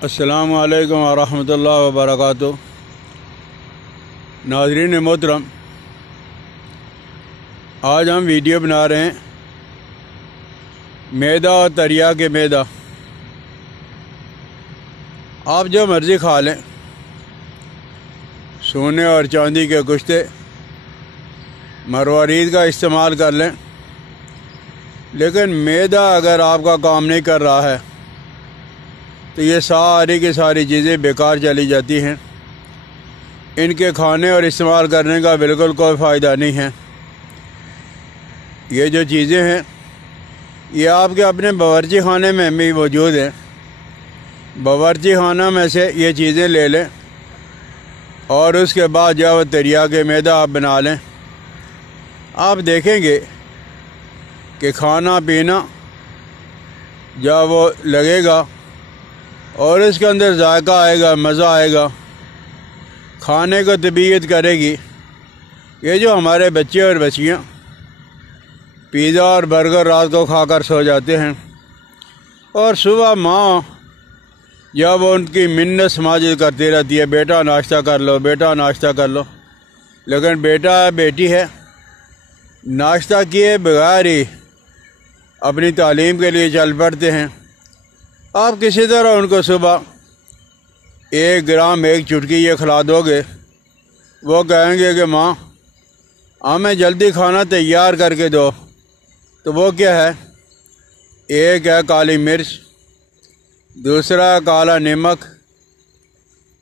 السلام علیکم ورحمۃ اللہ وبرکاتہ۔ ناظرین محترم، آج ہم ویڈیو بنا رہے ہیں میدا اور تریا کے میدا۔ آپ جو مرضی کھا لیں، سونے اور چاندی کے کشتے، مروارید کا استعمال کر لیں، لیکن میدا اگر آپ کا کام نہیں کر رہا ہے تو یہ ساری کی ساری چیزیں بیکار چلی جاتی ہیں۔ ان کے کھانے اور استعمال کرنے کا بالکل کوئی فائدہ نہیں ہے۔ یہ جو چیزیں ہیں یہ آپ کے اپنے باورچی خانے میں بھی موجود ہیں۔ باورچی خانہ میں سے یہ چیزیں لے لیں اور اس کے بعد جب تریا کے میدا آپ بنا لیں، آپ دیکھیں گے کہ کھانا پینا جب وہ لگے گا اور اس کے اندر ذائقہ آئے گا، مزہ آئے گا، کھانے کو طبیعت کرے گی۔ یہ جو ہمارے بچے اور بچیاں پیزا اور برگر رات کو کھا کر سو جاتے ہیں، اور صبح ماں جب ان کی منت سماجت کرتی رہتی ہے، بیٹا ناشتہ کر لو، بیٹا ناشتہ کر لو، لیکن بیٹا ہے بیٹی ہے ناشتہ کیے بغیر ہی اپنی تعلیم کے لیے چل پڑتے ہیں۔ آپ کسی طرح ان کو صبح 1 گرام 1 چٹکی یہ کھلا دو گے، وہ کہیں گے کہ ماں ہمیں جلدی کھانا تیار کر کے دو۔ تو وہ کیا ہے؟ ایک ہے کالی مرچ، دوسرا ہے کالا نمک،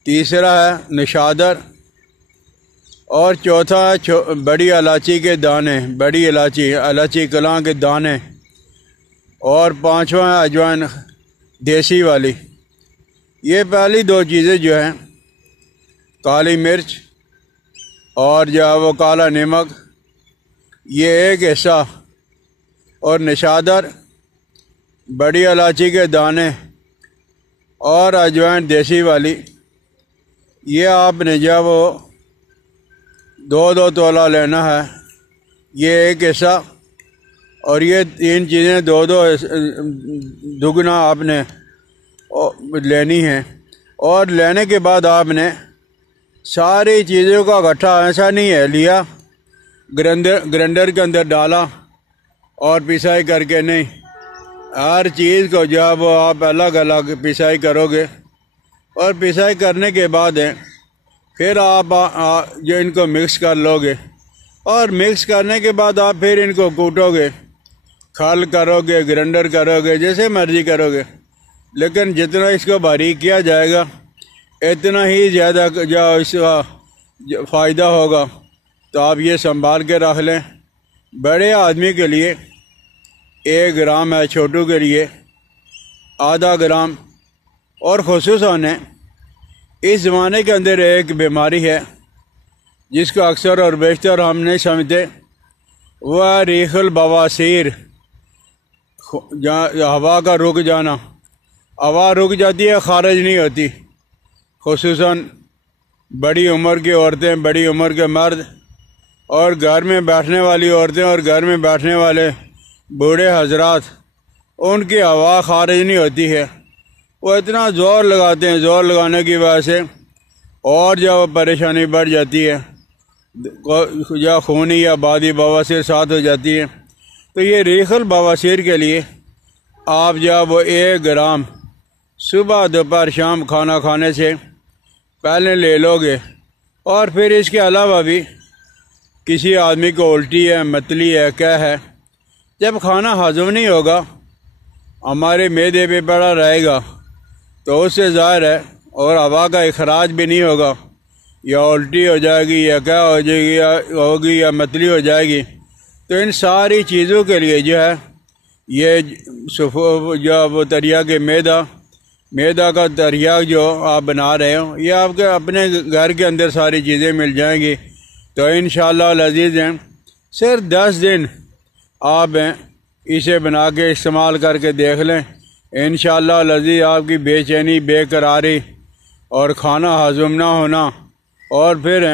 تیسرا ہے نشادر، اور چوتھا ہے بڑی الائچی کے دانے، بڑی الائچی کلاں کے دانے، اور پانچواں ہے اجوائن دیسی والی۔ یہ پہلی 2 چیزیں جو ہیں کالی مرچ اور جو ہے وہ کالا نمک، یہ ایک حصہ، اور نشادر، بڑی الائچی کے دانے اور اجوائن دیسی والی، یہ آپ نے جو وہ 2 تولہ لینا ہے، یہ ایک حصہ، اور یہ 3 چیزیں 2 دگنا آپ نے لینی ہیں۔ اور لینے کے بعد آپ نے ساری چیزوں کا اکٹھا ایسا نہیں ہے لیا گرینڈر کے اندر ڈالا اور پیسائی کر کے، نہیں، ہر چیز کو جو وہ آپ الگ الگ پیسائی کرو گے، اور پیسائی کرنے کے بعد پھر آپ جو ان کو مکس کر لو گے، اور مکس کرنے کے بعد آپ پھر ان کو کوٹو گے، کھال کرو گے، گرینڈر کرو گے، جیسے مرضی کرو گے، لیکن جتنا اس کو باریک کیا جائے گا اتنا ہی زیادہ جو اس کا فائدہ ہوگا۔ تو آپ یہ سنبھال کے رکھ لیں۔ بڑے آدمی کے لیے 1 گرام ہے، چھوٹوں کے لیے آدھا گرام۔ اور خصوصاً اس زمانے کے اندر ایک بیماری ہے جس کو اکثر اور بیشتر ہم نہیں سمجھتے، وہ ہے ریح البواسیر، ہوا کا رک جانا۔ ہوا رک جاتی ہے، خارج نہیں ہوتی، خصوصاً بڑی عمر کی عورتیں، بڑی عمر کے مرد، اور گھر میں بیٹھنے والی عورتیں اور گھر میں بیٹھنے والے بوڑھے حضرات، ان کی ہوا خارج نہیں ہوتی ہے۔ وہ اتنا زور لگاتے ہیں، زور لگانے کی وجہ سے اور جو پریشانی بڑھ جاتی ہے، یا خونی یا بادی بواسیر ساتھ ہو جاتی ہے۔ تو یہ ریح البواسیر کے لیے آپ جب وہ 1 گرام صبح دوپہر شام کھانا کھانے سے پہلے لے لو گے، اور پھر اس کے علاوہ بھی کسی آدمی کو الٹی ہے، متلی ہے، کیا ہے، جب کھانا ہضم نہیں ہوگا، ہمارے معدے پہ پڑا رہے گا، تو اس سے ظاہر ہے، اور ہوا کا اخراج بھی نہیں ہوگا، یا الٹی ہو جائے گی، یا کیا ہو جائے گی، یا متلی ہو جائے گی۔ تو ان ساری چیزوں کے لیے جو ہے یہ جو وہ تریا کے میدا کا تریا جو آپ بنا رہے ہو، یہ آپ کے اپنے گھر کے اندر ساری چیزیں مل جائیں گی۔ تو انشاءاللہ العزیز صرف 10 دن آپ اسے بنا کے استعمال کر کے دیکھ لیں، انشاءاللہ العزیز آپ کی بے چینی، بے قراری اور کھانا ہضم نہ ہونا، اور پھر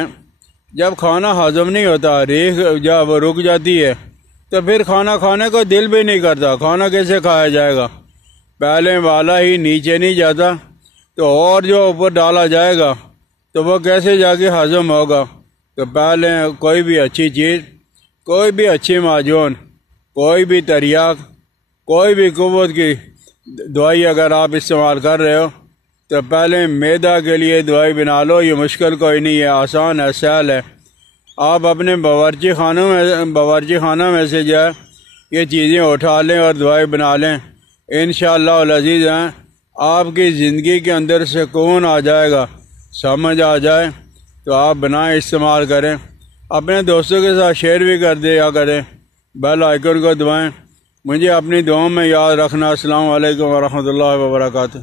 جب کھانا ہضم نہیں ہوتا، ریح جب وہ رک جاتی ہے، تو پھر کھانا کھانے کو دل بھی نہیں کرتا، کھانا کیسے کھایا جائے گا؟ پہلے والا ہی نیچے نہیں جاتا، تو تو اور جو اوپر ڈالا جائے گا تو وہ کیسے جا کے ہضم ہوگا؟ تو پہلے کوئی بھی اچھی چیز، کوئی بھی اچھی معجون، کوئی بھی تریاک، کوئی بھی قوت کی دوائی اگر آپ استعمال کر رہے ہو تو پہلے معدہ کے لیے دوائی بنا لو۔ یہ مشکل کوئی نہیں ہے، آسان ہے، سہل ہے۔ آپ اپنے باورچی خانہ میں سے جو ہے یہ چیزیں اٹھا لیں اور دوائی بنا لیں، انشاءاللہ العزیز ہیں آپ کی زندگی کے اندر سکون آ جائے گا، سمجھ آ جائے تو آپ بنائیں، استعمال کریں، اپنے دوستوں کے ساتھ شیئر بھی کر دیا کریں، بیل آئیکن کو دبائیں۔ مجھے اپنی دعاؤں میں یاد رکھنا۔ السلام علیکم ورحمۃ اللہ وبرکاتہ۔